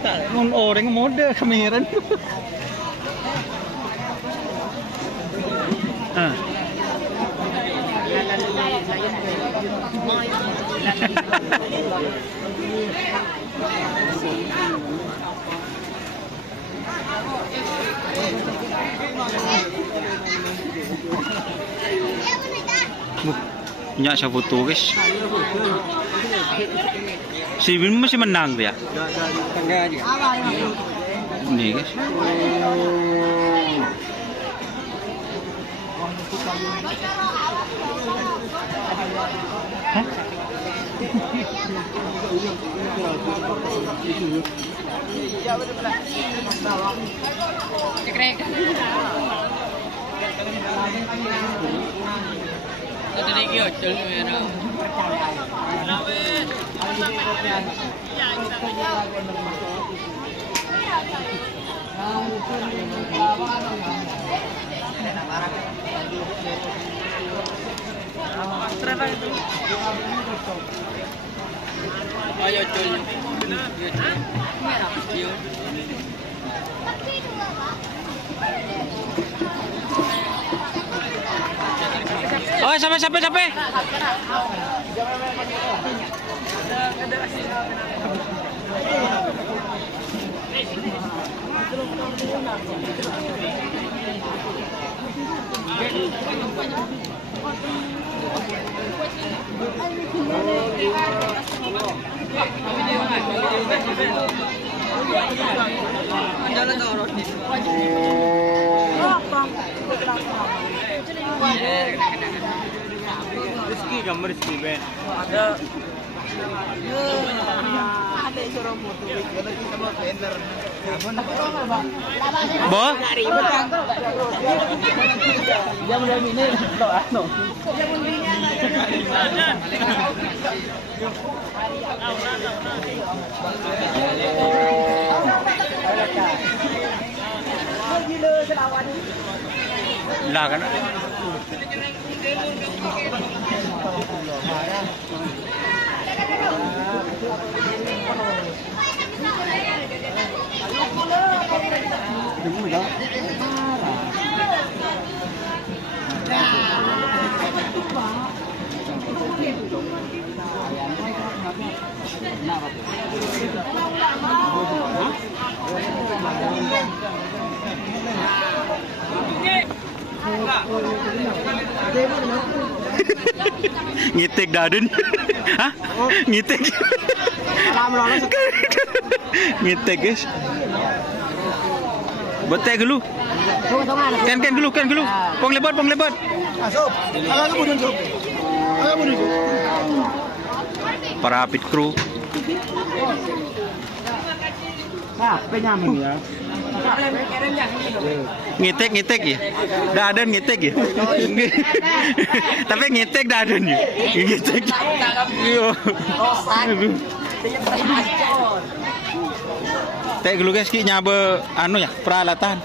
Tak non orang mode kemiran. Ah. Punya saya foto guys. Si Bim masih menang dia. Ini guys. Hah? Ayo Jul. Oh, sampai. Rizky gambar Rizky Ben. Ada suruh foto lagi sama banner. Bo? Jam udah ini doa no. Lah kan. Ngitik daden. Hah? Ngitik. Ngitik guys. Betek dulu. Kan dulu. Pong lebat. Masuk. Kalau budun sup. Para pit crew. Nah, penyamin ya. Ngitik ya. Daden ngitik ya. Tapi ngitik daden ya. Ngitik. Yo. Tek dulu guys ki nyabe anu ya peralatan.